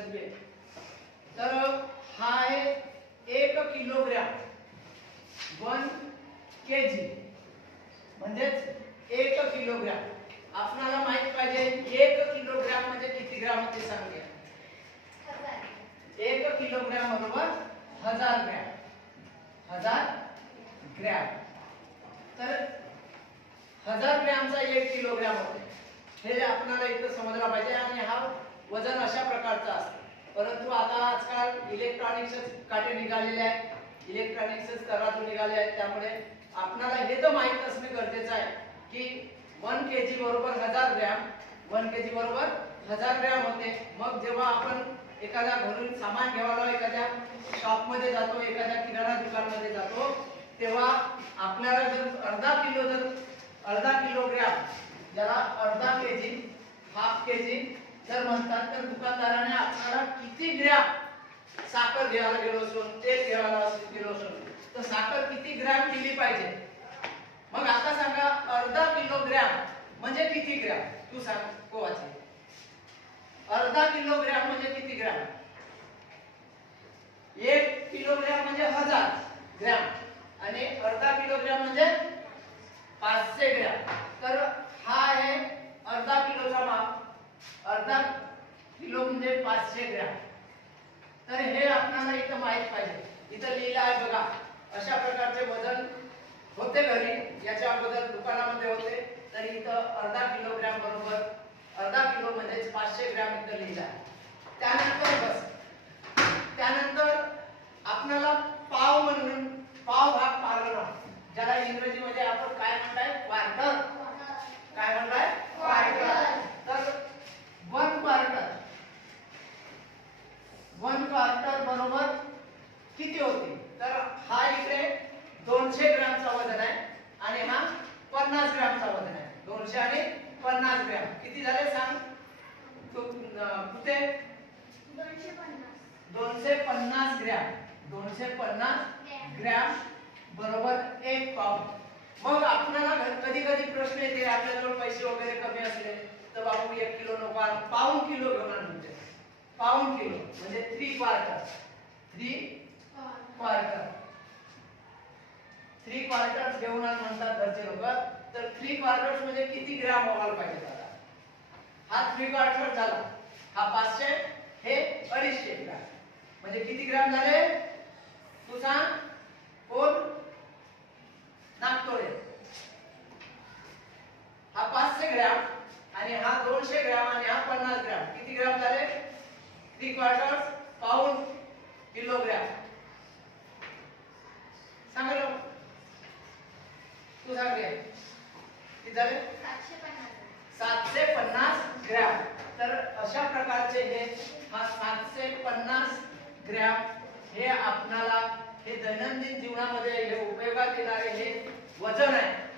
लक्षात घे तर हा आहे एक किलोग्रॅम. वन के जी म्हणजेच एक किलोग्रॅम. आपणाला माहीत पाहिजे एक किलोग्रॅम म्हणजे किती ग्रॅम ते सांगूया. एक किलोग्रॅम बरोबर हजार ग्रॅम. हजार ग्रॅम. तर हजार ग्रॅमचा एक किलोग्रॅम होते हे आपणाला इथं समजला पाहिजे आणि हा वजन अशा प्रकारचं असतं. परंतु आता आजकाल इलेक्ट्रॉनिक्सच काटे निघालेले आहेत. इलेक्ट्रॉनिक्सच तराजू निघाले आहेत. त्यामुळे आपणाला हे तर माहीत असणे गरजेचं आहे की वन के जी बरोबर हजार ग्रॅम वन के जी बरोबर हजार ग्रॅम होते. मग जेव्हा आपण एखाद्या घरून सामान घ्यायला एखाद्या शॉपमध्ये जातो एखाद्या किराणा दुकानमध्ये जातो तेव्हा आपल्याला जर अर्धा किलो जर अर्धा किलोग्रॅम ज्याला अर्धा के जी म्हणतात तर दुकानदाराने आपल्याला किती ग्रॅम साखर घ्यायला गेलो असो तेल घ्यायला गेलो असो तर साखर किती ग्रॅम दिली पाहिजे? मग आता सांगा अर्धा किलोग्रॅम म्हणजे किती ग्रॅम? तू सांग कोवाचे. अर्धा किलोग्रॅम म्हणजे किती ग्रॅम? एक किलोग्रॅम म्हणजे हजार ग्रॅम आणि अर्धा किलोग्रॅम म्हणजे पाचशे ग्रॅम तर हा आहे अर्धा किलोचा माप अर्धा किलो म्हणजे पाचशे ग्रॅम. तर हे आपल्याला इथं माहीत पाहिजे. इथं लिहिलं आहे बघा अशा प्रकारचे वजन होते घरी याच्या अगोदर दुकानामध्ये होते तर इथं अर्धा किलोग्रॅम बरोबर अर्धा किलो म्हणजेच पाचशे ग्रॅम इथं लिहिलं आहे त्यानंतर बस त्यानंतर आपल्याला पाव म्हणून पाव भाग पाळला ज्याला इंग्रजीमध्ये आपण काय म्हणताय क्वार्टर काय म्हणताय क्वार्टर तर वन क्वार्टर वन क्वार्टर बरोबर किती होते? तर हा इकडे दोनशे ग्रॅमचा वजन आहे आणि हा पन्नास ग्रॅमचा वजन आहे. दोनशे आणि पन्नास ग्रॅम. किती झाले सांग? तू कुठे? दोनशे पन्नास. ग्रॅम. दोनशे पन्नास ग्रॅम बरोबर एक पाव मग आपल्याला कधी कधी प्रश्न येते आपल्याजवळ पैसे वगैरे कमी असले तर बाबू एक किलो नको पाऊण किलो घेऊन आण म्हणते पाऊण किलो म्हणजे three quarter three quarter three quarters घेऊन म्हणतात घरचे लोक तर थ्री क्वार्टर्स म्हणजे किती ग्रॅम व्हायला पाहिजे दादा? हा थ्री क्वार्टर झाला. हा पाचशे हे अडीचशे ग्रॅम. म्हणजे किती ग्रॅम झाले? तू सांग. कोण? नागतोडे. हा पाचशे ग्रॅम आणि हा दोनशे ग्रॅम आणि हा पन्नास ग्रॅम. किती ग्रॅम झाले? थ्री क्वार्टर्स पाऊंड किलोग्रॅम सांगा तू सांग रे. किती झाले? सातशे पन्नास ग्रॅम. तर अशा प्रकारचे हे हा सातशे पन्नास ग्रॅम हे आपणाला हे दैनंदिन जीवनामध्ये हे उपयोगात येणारे हे वजन आहे.